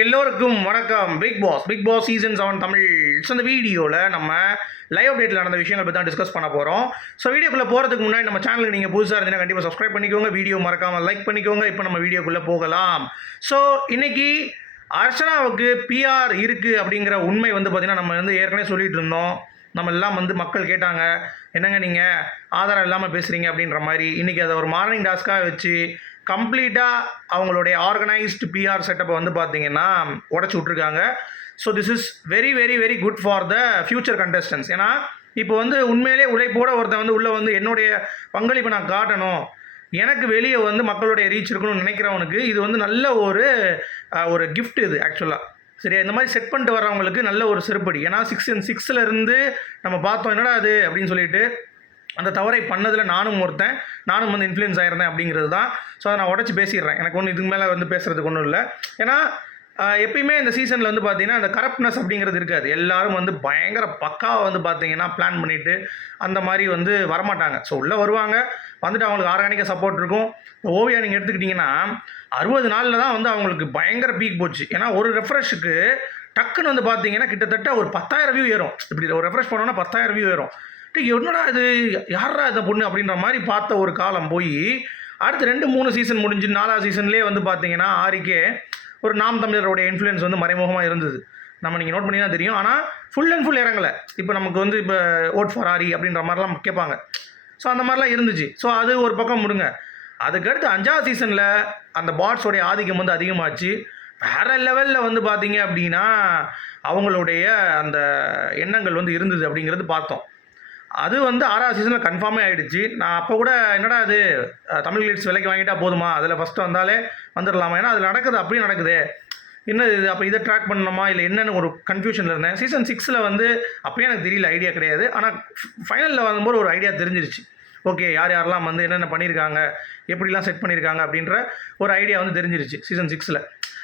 எல்லோருக்கும் வணக்கம். Bigg Boss Bigg Boss season seven Tamil. So இந்த வீடியோவில் நம்ம லைவ் அப்டேட்டில் நடந்த விஷயங்கள் பற்றி தான் டிஸ்கஸ் பண்ண போகிறோம் ஸோ வீடியோக்குள்ளே போகிறதுக்கு முன்னாடி நம்ம சேனலுக்கு நீங்கள் புதுசாக இருந்தீங்கன்னா கண்டிப்பாக சப்ஸ்கிரைப் பண்ணிக்கோங்க. வீடியோ மறக்காமல் லைக் பண்ணிக்கோங்க. இப்போ நம்ம வீடியோக்குள்ளே போகலாம். ஸோ இன்றைக்கி அர்ச்சனாவுக்கு பிஆர் இருக்குது அப்படிங்கிற உண்மை வந்து பார்த்திங்கன்னா நம்ம வந்து ஏற்கனவே சொல்லிகிட்டு இருந்தோம். நம்ம எல்லாம் வந்து மக்கள் கேட்டாங்க என்னங்க நீங்கள் ஆதாரம் இல்லாமல் பேசுகிறீங்க அப்படின்ற மாதிரி. இன்றைக்கி அதை ஒரு மார்னிங் டாஸ்க்காக வச்சு கம்ப்ளீட்டாக அவங்களுடைய ஆர்கனைஸ்டு பிஆர் செட்டப்பை வந்து பார்த்தீங்கன்னா உடச்சி விட்ருக்காங்க so this is very very very good for the future contestants ஏன்னா இப்போ வந்து உண்மையிலே உழைப்போட ஒருத்தன் வந்து உள்ளே வந்து என்னுடைய பங்களிப்பை நான் காட்டணும். எனக்கு வெளியே வந்து மக்களுடைய ரீச் இருக்கணும்னு நினைக்கிறவனுக்கு இது வந்து நல்ல ஒரு ஒரு கிஃப்ட் இது ஆக்சுவலாக சரியா? இந்த மாதிரி செட் பண்ணிட்டு வரவங்களுக்கு நல்ல ஒரு சிறுபடி ஏன்னா சிக்ஸ் அண்ட் சிக்ஸில் இருந்து நம்ம பார்த்தோம் என்னடா அது அப்படின்னு சொல்லிட்டு அந்த தவறை பண்ணதில் நானும் ஒருத்தன் நானும் வந்து இன்ஃப்ளூயன்ஸ் ஆகிருந்தேன் அப்படிங்கிறது தான். ஸோ அதை நான் உடச்சி பேசிடுறேன். எனக்கு ஒன்றும் இதுக்கு மேலே வந்து பேசுகிறதுக்கு ஒன்றும் இல்லை. ஏன்னா எப்பயுமே இந்த சீசனில் வந்து பார்த்தீங்கன்னா அந்த கரப்ட்னஸ் அப்படிங்கிறது இருக்காது. எல்லாரும் வந்து பயங்கர பக்காவாக வந்து பார்த்தீங்கன்னா பிளான் பண்ணிவிட்டு அந்த மாதிரி வந்து வரமாட்டாங்க. ஸோ உள்ளே வருவாங்க. வந்துட்டு அவங்களுக்கு ஆர்கானிக்காக சப்போர்ட் இருக்கும். இப்போ ஓவியா நீங்கள் எடுத்துக்கிட்டிங்கன்னா அறுபது நாளில் தான் வந்து அவங்களுக்கு பயங்கர பீக் போச்சு. ஏன்னா ஒரு ரெஃப்ரெஷுக்கு டக்குன்னு வந்து பார்த்தீங்கன்னா கிட்டத்தட்ட ஒரு பத்தாயிரம் வியூ ஏறும். இப்படி ஒரு ரெஃப்ரெஷ் பண்ணோன்னா பத்தாயிரம் வியூ ஏறும். என்னடா இது? யாரா இந்த பொண்ணு அப்படின்ற மாதிரி பார்த்த ஒரு காலம் போய் அடுத்து ரெண்டு மூணு சீசன் முடிஞ்சு நாலாவது சீசன்லேயே வந்து பார்த்தீங்கன்னா ஆரிக்கே ஒரு நாம் தமிழருடைய இன்ஃப்ளூயன்ஸ் வந்து மறைமுகமாக இருந்தது. நம்ம நீங்கள் நோட் பண்ணி தான் தெரியும். ஆனால் ஃபுல் அண்ட் ஃபுல் இறங்கலை. இப்போ நமக்கு வந்து இப்போ ஓட் ஃபார் ஆரி அப்படின்ற மாதிரிலாம் கேட்பாங்க ஸோ அந்த மாதிரிலாம் இருந்துச்சு. ஸோ அது ஒரு பக்கம் முடுங்க. அதுக்கடுத்து அஞ்சாவது சீசனில் அந்த பாட்ஸோடைய ஆதிக்கம் வந்து அதிகமாச்சு. வேற லெவலில் வந்து பார்த்தீங்க அப்படின்னா அவங்களுடைய அந்த எண்ணங்கள் வந்து இருந்தது அப்படிங்கிறது பார்த்தோம். அது வந்து ஆறாவது சீசனில் கன்ஃபார்மே ஆகிடுச்சு நான் அப்போ கூட என்னடா அது தமிழ் லீட்ஸ் விலைக்கு வாங்கிட்டா போதுமா? அதில் ஃபஸ்ட்டு வந்தாலே வந்துடலாமா ஏன்னா அது நடக்குது அப்படியே நடக்குது. என்ன இது? அப்போ இதை ட்ராக் பண்ணணுமா? இல்லை என்னென்னு ஒரு கன்ஃபியூஷனில் இருந்தேன். சீசன் சிக்ஸில் வந்து அப்போயே எனக்கு தெரியல ஐடியா கிடையாது. ஆனால் ஃபைனலில் வரும்போது ஒரு ஐடியா தெரிஞ்சிருச்சு. ஓகே யார் யாரெல்லாம் வந்து என்னென்ன பண்ணியிருக்காங்க எப்படிலாம் செட் பண்ணியிருக்காங்க அப்படின்ற ஒரு ஐடியா வந்து தெரிஞ்சிருச்சு சீசன் சிக்ஸில்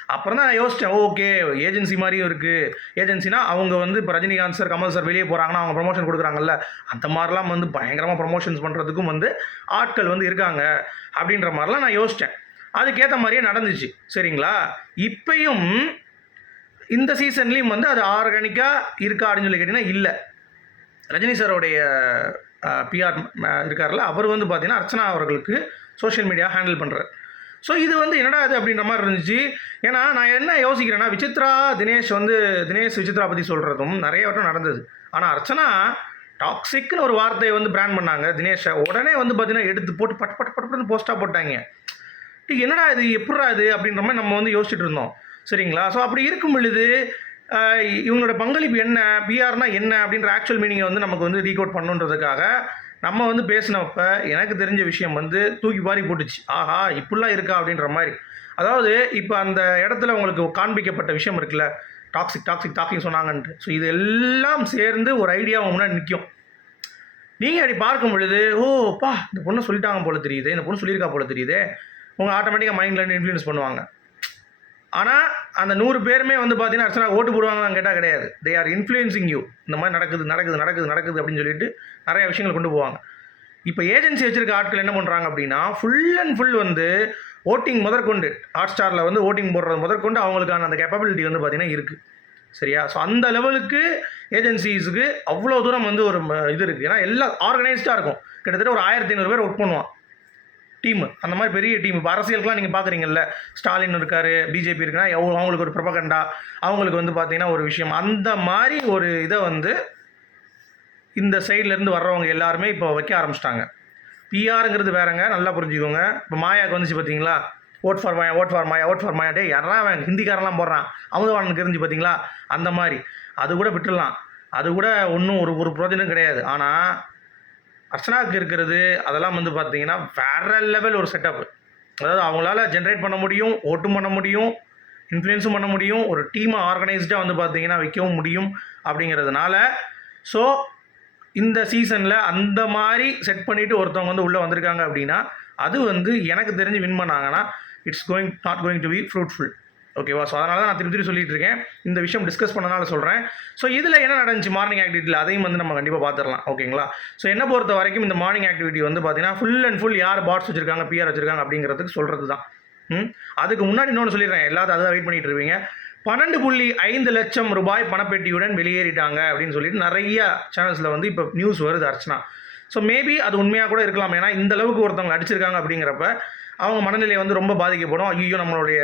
அப்புறம் தான் நான் யோசித்தேன் ஓகே ஏஜென்சி மாதிரியும் இருக்குது ஏஜென்சினா அவங்க வந்து இப்போ ரஜினிகாந்த் சார் கமல் சார் வெளியே போகிறாங்கன்னா அவங்க ப்ரொமோஷன் கொடுக்குறாங்கல்ல அந்த மாதிரிலாம் வந்து பயங்கரமாக ப்ரொமோஷன்ஸ் பண்ணுறதுக்கும் வந்து ஆட்கள் வந்து இருக்காங்க. அப்படின்ற மாதிரிலாம் நான் யோசித்தேன் அதுக்கேற்ற மாதிரியே நடந்துச்சு. சரிங்களா? இப்பையும் இந்த சீசன்லேயும் வந்து அது ஆர்கானிக்காக இருக்கா அப்படின்னு சொல்லி கேட்டிங்கன்னா இல்லை. ரஜினி சாரோடைய பிஆர் இருக்கார்ல அவர் வந்து பார்த்தீங்கன்னா அர்ச்சனா அவர்களுக்கு சோஷியல் மீடியா ஹேண்டில் பண்ணுறார் ஸோ இது வந்து என்னடா இது அப்படின்ற மாதிரி இருந்துச்சு. ஏன்னா நான் என்ன யோசிக்கிறேன்னா விசித்ரா தினேஷ் வந்து தினேஷ் விசித்ரா பற்றி சொல்கிறதும் நிறைய வட்டம் நடந்தது. ஆனால் அர்ச்சனா டாக்ஸிக்னு ஒரு வார்த்தையை வந்து பிராண்ட் பண்ணாங்க. தினேஷை உடனே வந்து பார்த்தீங்கன்னா எடுத்து போட்டு பட் பட் பட் பட்னு போஸ்ட்டாக போட்டாங்க. என்னடா இது? எப்படா இது? அப்படின்ற மாதிரி நம்ம வந்து யோசிச்சுட்டு இருந்தோம். சரிங்களா? ஸோ அப்படி இருக்கும் பொழுது இவங்களோட பங்களிப்பு என்ன? பிஆர்னா என்ன? அப்படின்ற ஆக்சுவல் மீனிங்கை வந்து நமக்கு வந்து ரீகோட் பண்ணுன்றதுக்காக நம்ம வந்து பேசினப்ப எனக்கு தெரிஞ்ச விஷயம் வந்து தூக்கி பாரி போட்டுச்சு. ஆஹா இப்படிலாம் இருக்கா அப்படின்ற மாதிரி. அதாவது இப்போ அந்த இடத்துல உங்களுக்கு காண்பிக்கப்பட்ட விஷயம் இருக்குல்ல டாக்ஸிக் டாக்ஸிக் டாக்கிங் சொன்னாங்கன்ட்டு. ஸோ இது எல்லாம் சேர்ந்து ஒரு ஐடியா முன்னாடி நிற்கும் நீங்கள் அப்படி பார்க்கும் பொழுது ஓப்பா இந்த பொண்ணு சொல்லிட்டாங்க போல தெரியுது இந்த பொண்ணு சொல்லியிருக்கா போல தெரியுது உங்கள் ஆட்டோமேட்டிக்காக மைண்டில் இன்ஃப்ளூயன்ஸ் பண்ணுவாங்க. ஆனால் அந்த நூறு பேருமே வந்து பார்த்தீங்கன்னா அர்ச்சனா ஓட்டு போடுவாங்களான்னு கேட்டால் கிடையாது. தே ஆர் இன்ஃப்ளூயன்சிங் யூ இந்த மாதிரி நடக்குது நடக்குது நடக்குது நடக்குது அப்படின்னு சொல்லிட்டு நிறைய விஷயங்கள் கொண்டு போவாங்க. இப்போ ஏஜென்சி வச்சிருக்க ஆட்கள் என்ன பண்ணுறாங்க அப்படின்னா ஃபுல் அண்ட் ஃபுல் வந்து ஓட்டிங் முதற்கொண்டு ஹாட் ஸ்டாரில் வந்து ஓட்டிங் போடுறது முதற்கொண்டு அவங்களுக்கான அந்த கேப்பபிலிட்டி வந்து பார்த்திங்கன்னா இருக்குது சரியா? ஸோ அந்த லெவலுக்கு ஏஜென்சிஸுக்கு அவ்வளோ தூரம் வந்து ஒரு ம- இது இருக்குது ஏன்னா எல்லாம் ஆர்கனைஸ்டாக இருக்கும். கிட்டத்தட்ட ஒரு ஆயிரத்தி ஐநூறு பேர் ஒர்க் பண்ணுவான். டீம். அந்த மாதிரி பெரிய டீம். இப்போ அரசியலுக்குலாம் நீங்கள் பார்க்குறீங்கல்ல ஸ்டாலின் இருக்கார் பிஜேபி இருக்குன்னா எவ்வளோ அவங்களுக்கு ஒரு ப்ரொபகண்டா அவங்களுக்கு வந்து பார்த்தீங்கன்னா ஒரு விஷயம். அந்த மாதிரி ஒரு இதை வந்து இந்த சைட்லேருந்து வர்றவங்க எல்லாருமே இப்போ வைக்க ஆரம்பிச்சிட்டாங்க. பிஆருங்கிறது வேறங்க நல்லா புரிஞ்சுக்கோங்க. இப்போ மாயாவுக்கு வந்துச்சு பார்த்தீங்களா vote for Maya vote for Maya vote for Maya டே யாரா அவன் ஹிந்திக்காரெல்லாம் போடுறான்? அமுதவானனுக்கு தெரிஞ்சு பார்த்தீங்களா அந்த மாதிரி. அது கூட விட்டுடலாம். அது கூட ஒன்றும் ஒரு ஒரு பிரோஜனம் கிடையாது. ஆனால் அர்ச்சனாவுக்கு இருக்கிறது அதெல்லாம் வந்து பார்த்தீங்கன்னா வேற லெவல் ஒரு செட்டப் அதாவது அவங்களால ஜென்ரேட் பண்ண முடியும் ஓட்டும் பண்ண முடியும் இன்ஃப்ளூயன்ஸும் பண்ண முடியும் ஒரு டீமை ஆர்கனைஸ்டாக வந்து பார்த்தீங்கன்னா வைக்கவும் முடியும் அப்படிங்கிறதுனால ஸோ இந்த சீசனில் அந்த மாதிரி செட் பண்ணிவிட்டு ஒருத்தவங்க வந்து உள்ளே வந்திருக்காங்க அப்படின்னா அது வந்து எனக்கு தெரிஞ்சு வின் பண்ணாங்கன்னா it's going not going to be fruitful ஓகேவா ஸோ அதனால தான் நான் திருப்பி திருப்பி சொல்லிட்டு இருக்கேன். இந்த விஷயம் டிஸ்கஸ் பண்ணனால சொல்கிறேன் ஸோ இதில் என்ன நடந்துச்சு? மார்னிங் ஆக்டிவிட்டியில் அதையும் வந்து நம்ம கண்டிப்பாக பார்த்துடலாம் ஓகேங்களா ஸோ என்ன பொறுத்த வரைக்கும் இந்த மார்னிங் ஆக்டிவிட்டி வந்து பார்த்தீங்கன்னா ஃபுல் அண்ட் ஃபுல் யார் பாட்ஸ் வச்சிருக்காங்க பிஆர் வச்சிருக்காங்க அப்படிங்கிறதுக்கு சொல்கிறது தான் ம்? அதுக்கு முன்னாடி இன்னொன்று சொல்லிடுறேன். எல்லாத்தையும் அதான் வெயிட் பண்ணிட்டு இருப்பீங்க. பன்னெண்டு புள்ளி ஐந்து லட்சம் ரூபாய் பணப்பெட்டியுடன் வெளியேறிட்டாங்க அப்படின்னு சொல்லிட்டு நிறைய சேனல்ஸில் வந்து இப்போ நியூஸ் வருது அர்ச்சனா. ஸோ மேபி அது உண்மையாக கூட இருக்கலாம். ஏன்னா இந்த அளவுக்கு ஒருத்தவங்க அடிச்சிருக்காங்க அப்படிங்கிறப்ப அவங்க மனநிலை வந்து ரொம்ப பாதிக்கப்படும். ஐயோ நம்மளுடைய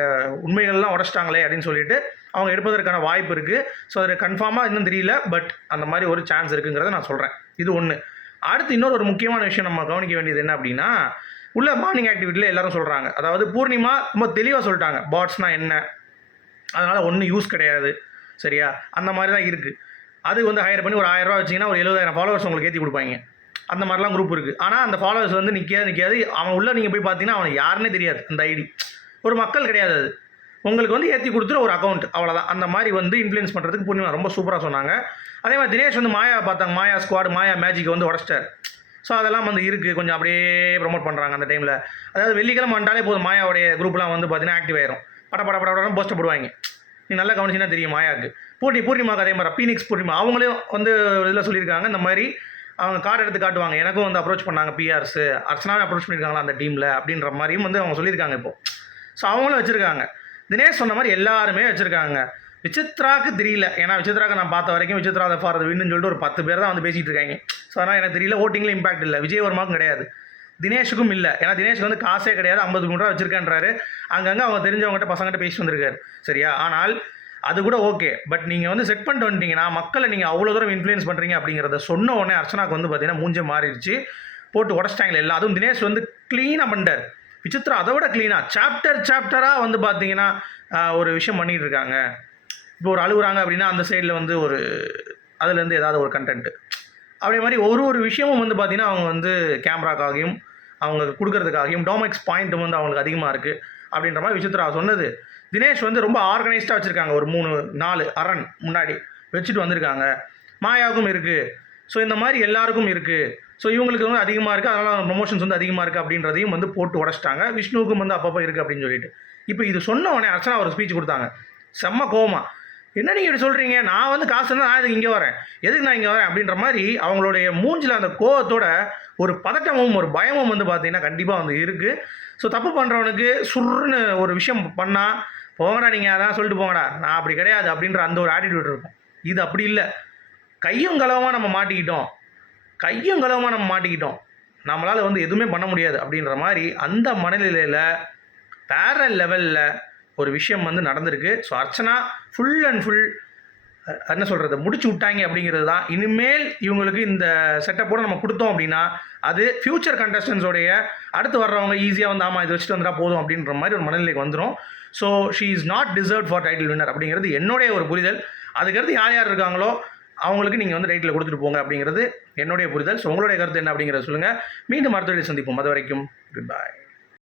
உண்மைகள்லாம் உடச்சிட்டாங்களே அப்படின்னு சொல்லிட்டு அவங்க எடுப்பதற்கான வாய்ப்பு இருக்குது ஸோ அது கன்ஃபார்மாக இன்னும் தெரியல. பட் அந்த மாதிரி ஒரு சான்ஸ் இருக்குங்கிறத நான் சொல்கிறேன் இது ஒன்று அடுத்து இன்னொரு ஒரு முக்கியமான விஷயம் நம்ம கவனிக்க வேண்டியது என்ன அப்படின்னா உள்ள மார்னிங் ஆக்டிவிட்டியில் எல்லாரும் சொல்கிறாங்க அதாவது பூர்ணிமா ரொம்ப தெளிவாக சொல்லிட்டாங்க. பாட்ஸ்னால் என்ன? அதனால் ஒன்றும் யூஸ் கிடையாது. சரியா? அந்த மாதிரி தான் இருக்குது அது வந்து ஹையர் பண்ணி ஒரு ஆயிரரூவா வச்சிங்கன்னா ஒரு எழுபதாயிரம் ஃபாலோவர்ஸ் உங்களுக்கு ஏற்றி கொடுப்பாங்க. அந்த மாதிரிலாம் குரூப் இருக்குது ஆனால் அந்த ஃபாலோவர்ஸ் வந்து நிற்காது நிற்காது அவன் உள்ளே நீங்கள் போய் பார்த்தீங்கன்னா அவனுக்கு யாருன்னே தெரியாது அந்த ஐடி. ஒரு மக்கள் கிடையாது அது. உங்களுக்கு வந்து ஏற்றி கொடுத்துரு ஒரு அக்கௌண்ட் அவ்வளோதான் அந்த மாதிரி வந்து இன்ஃப்ளூயன்ஸ் பண்ணுறதுக்கு பூர்ணிமா ரொம்ப சூப்பராக சொன்னாங்க. அதே மாதிரி தினேஷ் வந்து மாயா பார்த்தாங்க. மாயா ஸ்குவாடு மாயா மேஜிக் வந்து உடச்சிட்டார். ஸோ அதெல்லாம் வந்து இருக்குது கொஞ்சம் அப்படியே ப்ரொமோட் பண்ணுறாங்க அந்த டைமில் அதாவது வெள்ளிக்கிழமை வந்துட்டாலே போதும். மாயாவுடைய குரூப்லாம் வந்து பார்த்தீங்கன்னா ஆக்டிவ் ஆயிரும். பட பட பட படம் போஸ்ட் போடுவாங்க. நீ நல்லா கவனிச்சுன்னா தெரியும் மாயாவுக்கு. பூர்ணி பூர்ணிமாவுக்கு அதே மாதிரி பீனிக்ஸ் பூர்ணிமா. அவங்களே வந்து இதில் சொல்லியிருக்காங்க. இந்த மாதிரி அவங்க கார்டு எடுத்து காட்டுவாங்க. எனக்கும் வந்து அப்ரோச் பண்ணாங்க பிஆர்ஸு அர்ச்சனாவே அப்ரோச் பண்ணியிருக்காங்களா அந்த டீமில் அப்படின்ற மாதிரியும் வந்து அவங்க சொல்லியிருக்காங்க இப்போ. ஸோ அவங்களும் வச்சுருக்காங்க. தினேஷ் சொன்ன மாதிரி எல்லாருமே வச்சுருக்காங்க. விசித்ராக்கு தெரியல. ஏன்னா விசித்ராக்கு நான் பார்த்த வரைக்கும் விசித்ரா ஃபார் வின்னு சொல்லிட்டு ஒரு பத்து பேர் தான் வந்து பேசிகிட்டு இருக்காங்க. ஸோ அதனால் எனக்கு தெரியல. ஓட்டிங்கில் இம்பாக்ட் இல்லை. விஜயவர்மாவுக்கும் கிடையாது. தினேஷுக்கும் இல்லை. ஏன்னா தினேஷ் வந்து காசே கிடையாது. ஐம்பது மூணு ரூபா வச்சிருக்கேன்றாரு. அங்கங்கே அவங்க தெரிஞ்சவங்ககிட்ட பசங்கள்கிட்ட பேசி வந்திருக்காரு. சரியா? ஆனால் அது கூட ஓகே பட் நீங்கள் வந்து செட் பண்ணிட்டு வந்துட்டீங்கன்னா மக்களை நீங்கள் அவ்வளோ தூரம் இன்ஃப்ளூயன்ஸ் பண்ணுறீங்க அப்படிங்கிறத சொன்ன உடனே அர்ச்சனாக்கு வந்து பார்த்தீங்கன்னா மூஞ்சி மாறிடுச்சு. போட்டு உடச்சிட்டாங்களே எல்லா அதுவும் தினேஷ் வந்து க்ளீனாக பண்ணிட்டார். விசித்ரா அதை விட க்ளீனாக சாப்டர் சாப்டராக வந்து பார்த்தீங்கன்னா ஒரு விஷயம் பண்ணிகிட்டு இருக்காங்க. இப்போ ஒரு அழுகுறாங்க அப்படின்னா அந்த சைடில் வந்து ஒரு அதுலேருந்து ஏதாவது ஒரு கண்டென்ட்டு அதே மாதிரி ஒரு ஒரு விஷயமும் வந்து பார்த்திங்கன்னா அவங்க வந்து கேமராக்காகவும் அவங்க கொடுக்கறதுக்காகவும் டோமெக்ஸ் பாயிண்ட்டும் வந்து அவங்களுக்கு அதிகமாக இருக்குது அப்படின்ற மாதிரி விசித்ரா சொன்னது. தினேஷ் வந்து ரொம்ப ஆர்கனைஸ்டாக வச்சுருக்காங்க. ஒரு மூணு நாலு அரண் முன்னாடி வச்சுட்டு வந்திருக்காங்க. மாயாவுக்கும் இருக்குது ஸோ இந்த மாதிரி எல்லாருக்கும் இருக்குது ஸோ இவங்களுக்கு வந்து அதிகமாக இருக்குது அதனால் ப்ரொமோஷன்ஸ் வந்து அதிகமாக இருக்குது அப்படின்றதையும் வந்து போட்டு உடச்சிட்டாங்க. விஷ்ணுவுக்கும் வந்து அப்பப்போ இருக்குது அப்படின்னு சொல்லிட்டு. இப்போ இது சொன்ன உடனே அர்ச்சனா ஒரு ஸ்பீச் கொடுத்தாங்க. செம்ம கோமா என்ன நீங்கள் இப்படி சொல்கிறீங்க நான் வந்து காசு இருந்தால் நான் எதுக்கு இங்கே வரேன்? எதுக்கு நான் இங்கே வரேன்? அப்படின்ற மாதிரி அவங்களுடைய மூஞ்சில் அந்த கோவத்தோட ஒரு பதட்டமும் ஒரு பயமும் வந்து பார்த்தீங்கன்னா கண்டிப்பாக வந்து இருக்குது ஸோ தப்பு பண்ணுறவனுக்கு சுருன்னு ஒரு விஷயம் பண்ணால் போங்கடா நீங்கள் அதான் சொல்லிட்டு போங்கடா. நான் அப்படி கிடையாது அப்படின்ற அந்த ஒரு ஆட்டிடியூட் இருக்கும். இது அப்படி இல்லை. கையும் கலவமாக நம்ம மாட்டிக்கிட்டோம். கையும் கலவமாக நம்ம மாட்டிக்கிட்டோம். நம்மளால் வந்து எதுவுமே பண்ண முடியாது அப்படின்ற மாதிரி அந்த மனநிலையில் வேற லெவலில் ஒரு விஷயம் வந்து நடந்திருக்கு. So Archana full and full என்ன சொல்கிறது முடிச்சு விட்டாங்க அப்படிங்கிறது தான். இனிமேல் இவங்களுக்கு இந்த செட்டப்போடு நம்ம கொடுத்தோம் அப்படின்னா அது ஃப்யூச்சர் கண்டஸ்டன்ஸோடைய அடுத்து வர்றவங்க ஈஸியாக வந்து ஆமாம் இது வச்சுட்டு வந்தால் போதும் அப்படின்ற மாதிரி ஒரு மனநிலைக்கு வந்துடும் so she is not deserve for title winner அப்படிங்கிறது என்னுடைய ஒரு புரிதல். அதுக்கடுத்து யார் யார் இருக்காங்களோ அவங்களுக்கு நீங்கள் வந்து டைட்டில் கொடுத்துட்டு போங்க அப்படிங்கிறது என்னுடைய புரிதல். ஸோ உங்களுடைய கருத்து என்ன அப்படிங்கிறத சொல்லுங்கள் மீண்டும் மருத்துவரை சந்திப்போம். அது வரைக்கும் குட் பாய்